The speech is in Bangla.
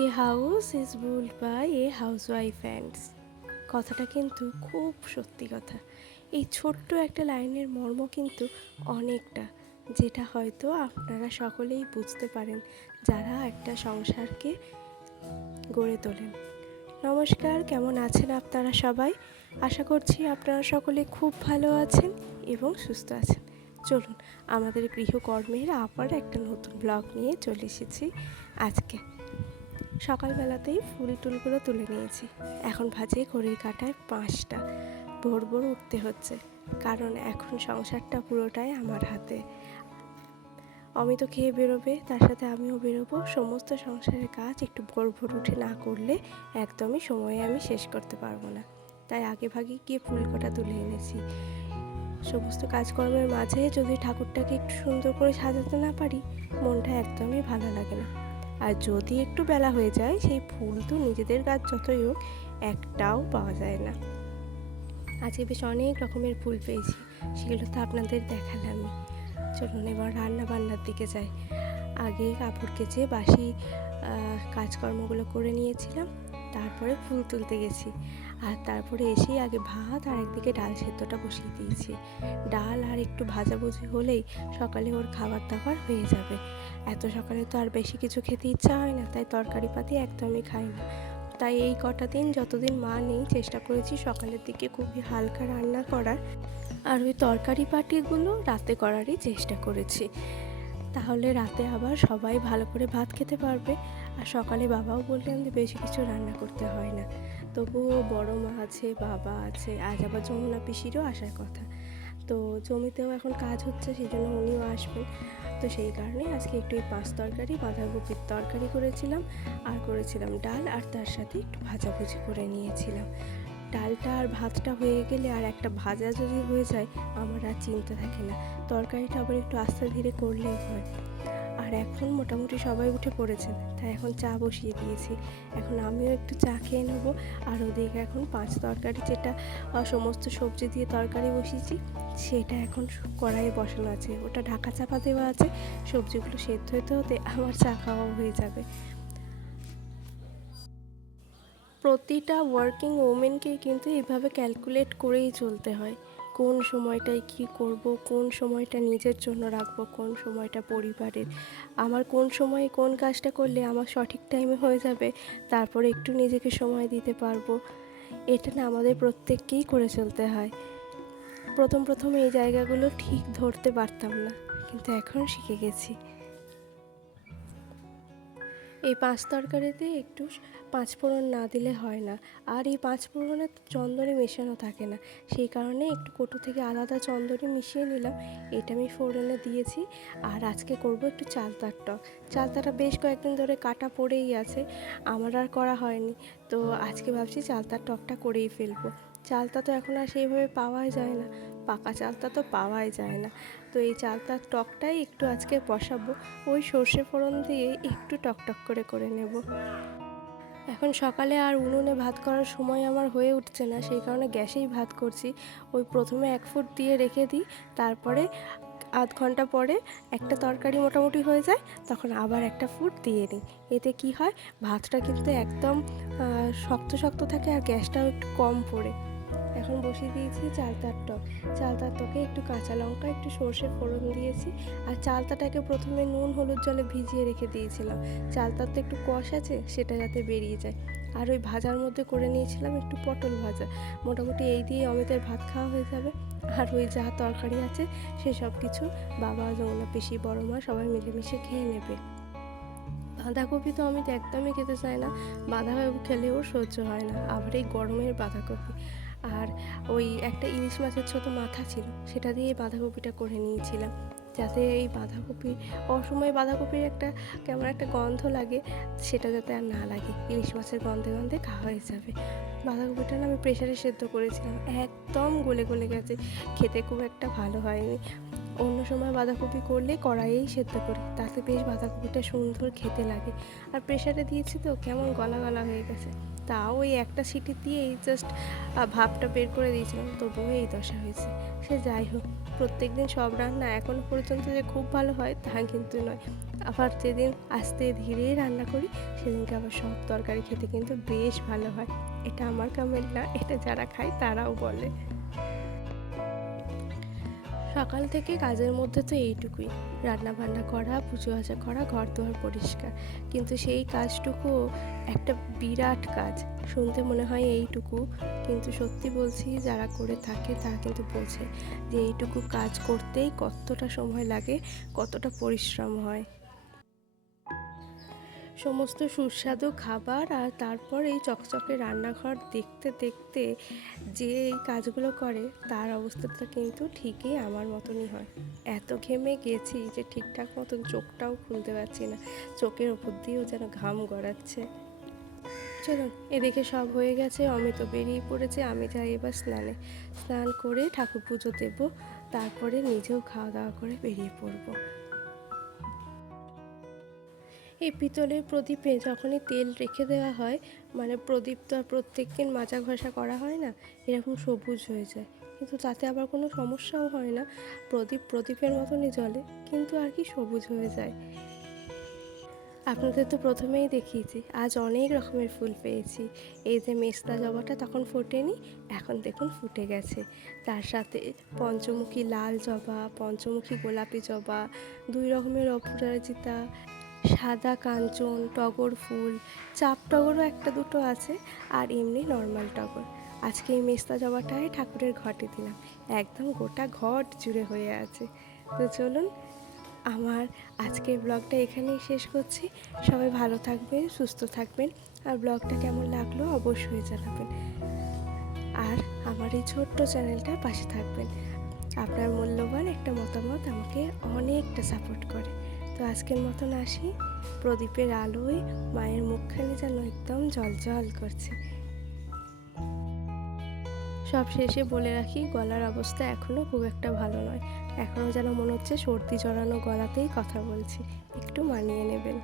A house is ruled by a housewife ands. কথাটা কিন্তু খুব সত্যি কথা। এই ছোট্ট একটা লাইনের মর্ম কিন্তু অনেকটা, যেটা হয়তো আপনারা সকলেই বুঝতে পারেন যারা একটা সংসারকে গড়ে তোলেন। নমস্কার, কেমন আছেন আপনারা সবাই? আশা করছি আপনারা সকলে খুব ভালো আছেন এবং সুস্থ আছেন। চলুন, আমাদের গৃহকর্মের আবার একটা নতুন ব্লগ নিয়ে চলে এসেছি আজকে। সকালবেলাতেই ফুল টুলগুলো তুলে নিয়েছি। এখন বাজে ঘড়ির কাঁটায় 5টা। ভোর ভোর উঠতে হচ্ছে, কারণ এখন সংসারটা পুরোটাই আমার হাতে। অমিত খেয়ে বেরোবে, তার সাথে আমিও বেরোবো। সমস্ত সংসারের কাজ একটু ভোর ভোর উঠে না করলে একদমই সময়ে আমি শেষ করতে পারবো না। তাই আগে ভাগে গিয়ে ফুল কটা তুলে এনেছি। সমস্ত কাজকর্মের মাঝে যদি ঠাকুরটাকে একটু সুন্দর করে সাজাতে না পারি, মনটা একদমই ভালো লাগে না। আর যদি একটু বেলা হয়ে যায়, সেই ফুল তো নিজেদের গাছ যতই হোক একটাও পাওয়া যায় না। আজকে বেশ অনেক রকমের ফুল পেয়েছি, সেগুলো তো আপনাদের দেখালামই। চলুন এবার রান্না বান্নার দিকে যাই। আগে কাপড় কেচে বাসি কাজকর্মগুলো করে নিয়েছিলাম, তারপরে ফুল তুলতে গেছি। আর তারপরে এসেই আগে ভাত আর একদিকে ডাল সেদ্ধটা বসিয়ে দিয়েছি। ডাল আর একটু ভাজাভুজি হলেই সকালে ওর খাবার দাবার হয়ে যাবে। এত সকালে তো আর বেশি কিছু খেতে ইচ্ছা হয় না, তাই তরকারি পাতি একদমই খাই না। তাই এই কটা দিন যতদিন মা নেই চেষ্টা করেছি সকালের দিকে খুবই হালকা রান্না করার, আর ওই তরকারি পাটিগুলো রাতে করারই চেষ্টা করেছি। তাহলে রাতে আবার সবাই ভালো করে ভাত খেতে পারবে। আর সকালে বাবাও বললেন যে বেশি কিছু রান্না করতে হয় না। তবুও বড় মা আছে, বাবা আছে, আজ আবার যমুনা পিসিরও আসার কথা। তো জমিতেও এখন কাজ হচ্ছে, সেই জন্য উনিও আসবেন। তো সেই কারণে আজকে একটু এই তরকারি, বাঁধাকপির তরকারি করেছিলাম, আর করেছিলাম ডাল, আর তার সাথে একটু ভাজাভুজি করে নিয়েছিলাম। ডালটা আর ভাতটা হয়ে গেলে আর একটা ভাজা যদি হয়ে যায়, আমার আর চিন্তা থাকে না। তরকারিটা আবার একটু আস্তে ধীরে করলেই হয়। আর এখন মোটামুটি সবাই উঠে পড়েছেন, তাই এখন চা বসিয়ে দিয়েছি। এখন আমিও একটু চা খেয়ে নেবো। আর ওদিকে এখন তরকারি, যেটা সমস্ত সবজি দিয়ে তরকারি বসিয়েছি, সেটা এখন কড়াইয়ে বসানো আছে। ওটা ঢাকা চাপা দেওয়া আছে। সবজিগুলো সেদ্ধ হতে হতে আমার চা খাওয়াও হয়ে যাবে। প্রতিটা ওয়ার্কিং ওমেনকেই কিন্তু এইভাবে ক্যালকুলেট করেই চলতে হয়। কোন সময়টায় কি করব, কোন সময়টা নিজের জন্য রাখবো, কোন সময়টা পরিবারের। আমার কোন সময়ে কোন কাজটা করলে আমার সঠিক টাইমে হয়ে যাবে, তারপরে একটু নিজেকে সময় দিতে পারবো। এটা না আমাদের প্রত্যেককেই করে চলতে হয়। প্রথম এই জায়গাগুলো ঠিক ধরতে পারতাম না, কিন্তু এখন শিখে গেছি। এই তরকারিতে একটু পাঁচফোড়ন না দিলে হয় না। আর এই পাঁচফোড়নে চন্দনে মেশানো থাকে না, সেই কারণে একটু কটু থেকে আলাদা চন্দনে মিশিয়ে নিলাম। এটা আমি ফোড়নে দিয়েছি। আর আজকে করব একটু চালতার টক। চালতাটা বেশ কয়েকদিন ধরে কাটা পড়েই আছে, আমার আর করা হয়নি। তো আজকে ভাবছি চালতার টকটা করেই ফেলবো। চালতা তো এখন আর সেইভাবে পাওয়াই যায় না, পাকা চালতা তো পাওয়াই যায় না। তো এই চালতার টকটাই একটু আজকে বসাবো। ওই সর্ষে ফোড়ন দিয়ে একটু টকটক করে নেব। এখন সকালে আর উনুনে ভাত করার সময় আমার হয়ে উঠছে না, সেই কারণে গ্যাসেই ভাত করছি। ওই প্রথমে 1 ফুট দিয়ে রেখে দিই, তারপরে আধ ঘন্টা পরে একটা তরকারি মোটামুটি হয়ে যায়, তখন আবার একটা ফুট দিয়ে নিই। এতে কি হয়, ভাতটা কিন্তু একদম শক্ত শক্ত থাকে, আর গ্যাসটাও একটু কম পড়ে। এখন বসিয়ে দিয়েছি চালতার টক। চালতার টকে একটু কাঁচা লঙ্কা, একটু সর্ষে ফোড়ন দিয়েছি। আর চালতাটাকে প্রথমে নুন হলুদ জলে ভিজিয়ে রেখে দিয়েছিলাম। চালতার তো একটু কষ আছে, সেটা যাতে বেরিয়ে যায়। আর ওই ভাজার মধ্যে করে নিয়েছিলাম একটু পটল ভাজা। মোটামুটি এই দিয়ে অমিতের ভাত খাওয়া হয়ে যাবে। আর ওই যা তরকারি আছে সেসব কিছু বাবা, যমুনা পিসি, বড় মা সবাই মিলেমিশে খেয়ে নেবে। বাঁধাকপি তো অমিত একদমই খেতে চায় না, বাঁধাকপি খেলে ওর সহ্য হয় না, আবার এই গরমের বাঁধাকপি। আর ওই একটা ইলিশ মাছের ছোটো মাথা ছিল, সেটা দিয়ে বাঁধাকপিটা করে নিয়েছিলাম, যাতে এই বাঁধাকপি অসময়ে বাঁধাকপির একটা কেমন একটা গন্ধ লাগে, সেটা যাতে আর না লাগে। ইলিশ মাছের গন্ধে গন্ধে খাওয়া হয়ে যাবে। বাঁধাকপিটা না আমি প্রেশারে সেদ্ধ করেছিলাম, একদম গলে গলে গেছে, খেতে খুব একটা ভালো হয়নি। অন্য সময় বাঁধাকপি করলে কড়াইয়েই সেদ্ধ করি, তাতে বেশ বাঁধাকপিটা সুন্দর খেতে লাগে। আর প্রেশারে দিয়েছি তো কেমন গলা গলা হয়ে গেছে। তাও ওই একটা সিটি দিয়েই জাস্ট ভাপটা বের করে দিয়েছিলাম, তবুও এই দশা হয়েছে। সে যাই হোক, প্রত্যেকদিন সব রান্না এখনও পর্যন্ত যে খুব ভালো হয় তা কিন্তু নয়। আবার যেদিন আস্তে ধীরে রান্না করি সেদিনকে আবার সব তরকারি খেতে কিন্তু বেশ ভালো হয়। এটা আমার কমেন্ট না, এটা যারা খায় তারাও বলে। সকাল থেকে কাজের মধ্যে তো এইটুকুই, রান্না বান্না করা, পুজো আচা করা, ঘর দুয়ার পরিষ্কার। কিন্তু সেই কাজটুকুও একটা বিরাট কাজ। শুনতে মনে হয় এইটুকু, কিন্তু সত্যি বলছি যারা করে থাকে তারা কিন্তু বোঝে যে এইটুকু কাজ করতেই কতটা সময় লাগে, কতটা পরিশ্রম হয়। সমস্ত সুস্বাদু খাবার আর তারপর এই চকচকে রান্নাঘর দেখতে দেখতে যে এই কাজগুলো করে তার অবস্থাটা কিন্তু ঠিকই আমার মতনই হয়। এত ঘেমে গেছি যে ঠিকঠাক মতন চোখটাও খুলতে পারছি না, চোখের ওপর দিয়েও যেন ঘাম গড়াচ্ছে। চলুন, এদিকে সব হয়ে গেছে, অমিত বেরিয়ে পড়েছে, আমি যাই এবার স্নানে। স্নান করে ঠাকুর পুজো দেবো, তারপরে নিজেও খাওয়া দাওয়া করে বেরিয়ে পড়বো। এই পিতলের প্রদীপে যখনই তেল রেখে দেওয়া হয়, মানে প্রদীপ তো আর প্রত্যেক দিন মাজা ঘষা করা হয় না, এরকম সবুজ হয়ে যায়, কিন্তু তাতে আবার কোনো সমস্যাও হয় না। প্রদীপের মতনই জ্বলে, কিন্তু আর কি সবুজ হয়ে যায়। আপনাদের তো প্রথমেই দেখিয়েছি আজ অনেক রকমের ফুল পেয়েছি। এই যে মেস্তা জবাটা তখন ফোটেনি, এখন দেখুন ফুটে গেছে। তার সাথে পঞ্চমুখী লাল জবা, পঞ্চমুখী গোলাপি জবা, 2 রকমের অপরাজিতা, সাদা কাঞ্চন, টগর ফুল, চাপ টগরও একটা দুটো আছে, আর এমনি নর্মাল টগর। আজকে এই মেস্তা জবাটাই ঠাকুরের ঘটে দিলাম, একদম গোটা ঘট জুড়ে হয়ে আছে। তো চলুন, আমার আজকের ব্লগটা এখানেই শেষ করছি। সবাই ভালো থাকবেন, সুস্থ থাকবেন, আর ব্লগটা কেমন লাগলো অবশ্যই জানাবেন। আর আমার এই ছোট্ট চ্যানেলটার পাশে থাকবেন। আপনার মূল্যবান একটা মতামত আমাকে অনেকটা সাপোর্ট করে। তো আজকের মতন আসি, প্রদীপের আলোয় মায়ের মুখখানি যেন একদম জ্বলজ্বল করছে। সব শেষে বলে রাখি, গলার অবস্থা এখনও খুব একটা ভালো নয়, এখনও যেন মনে হচ্ছে সর্দি জড়ানো গলাতেই কথা বলছি, একটু মানিয়ে নেবেন।